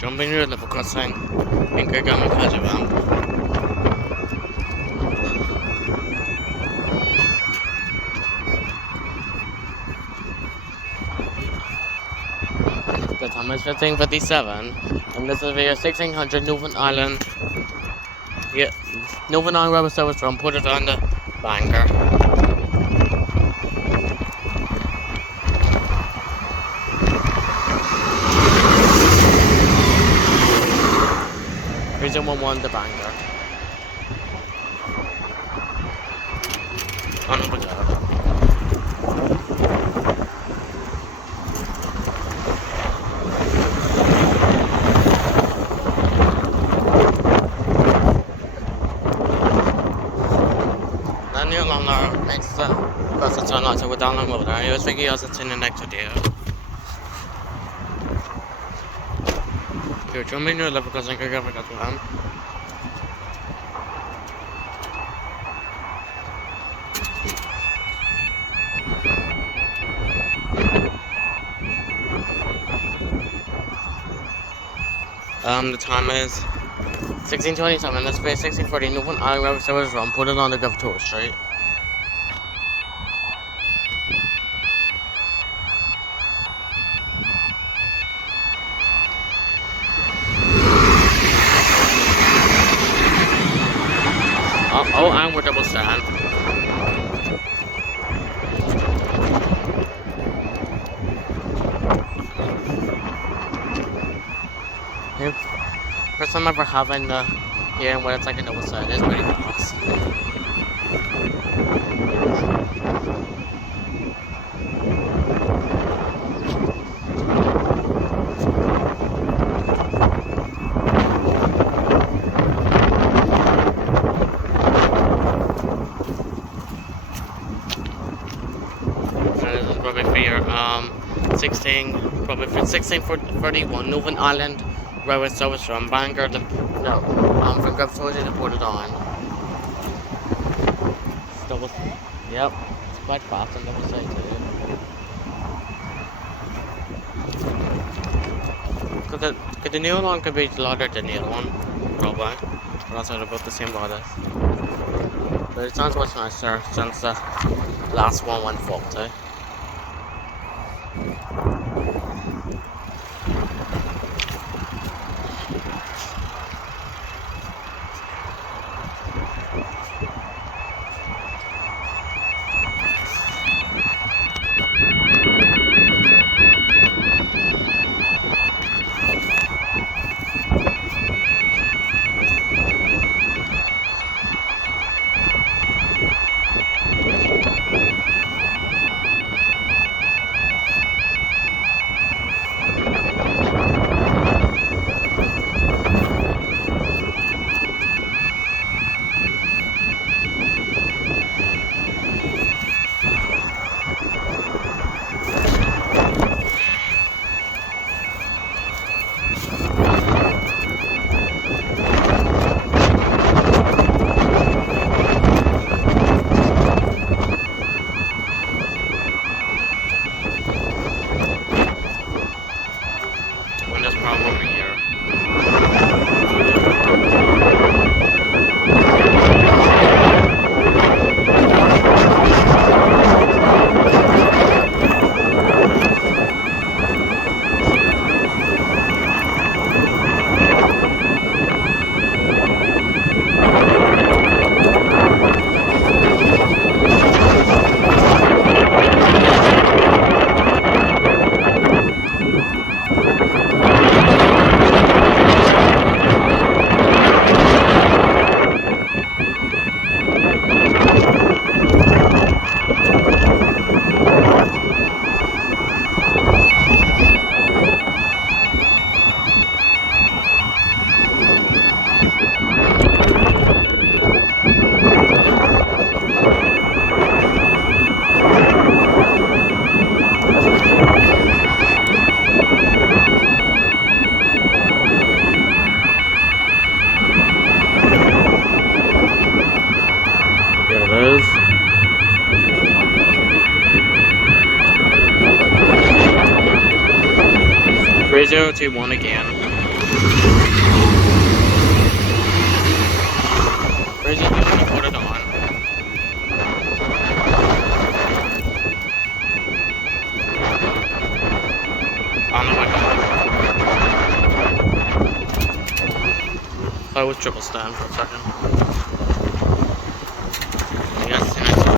jumping into the level crossing in Craigavon. The time is 15:57, and this is via 1600 Newfoundland Island. Yeah, Newfoundland Island Railway Service from put it on the banker. Reason 11 the banker. On the job. Then you'll learn next because it's not so we're down the road. I was thinking it's in the next video. You're jumping to the level because I could go for one. The time is 16:27. Let's pay 16:40. Newfoundland Island Railway Service from put it on the Governor Street. Oh, and we're double stand. First time ever having the here and what it's like a double stand is pretty fast. Probably for your 16:41 Newfoundland Island Railway Service from Bangor to from Governor to put it on. It's double, yep, it's quite fast on double side too. Could the new one could be louder than the other one, probably. But also they're both the same borders. But it sounds much nicer since the last one went faulty. is. 3021 again. Crazy you when you put it on. Oh no, I got it. I was triple stand for a second.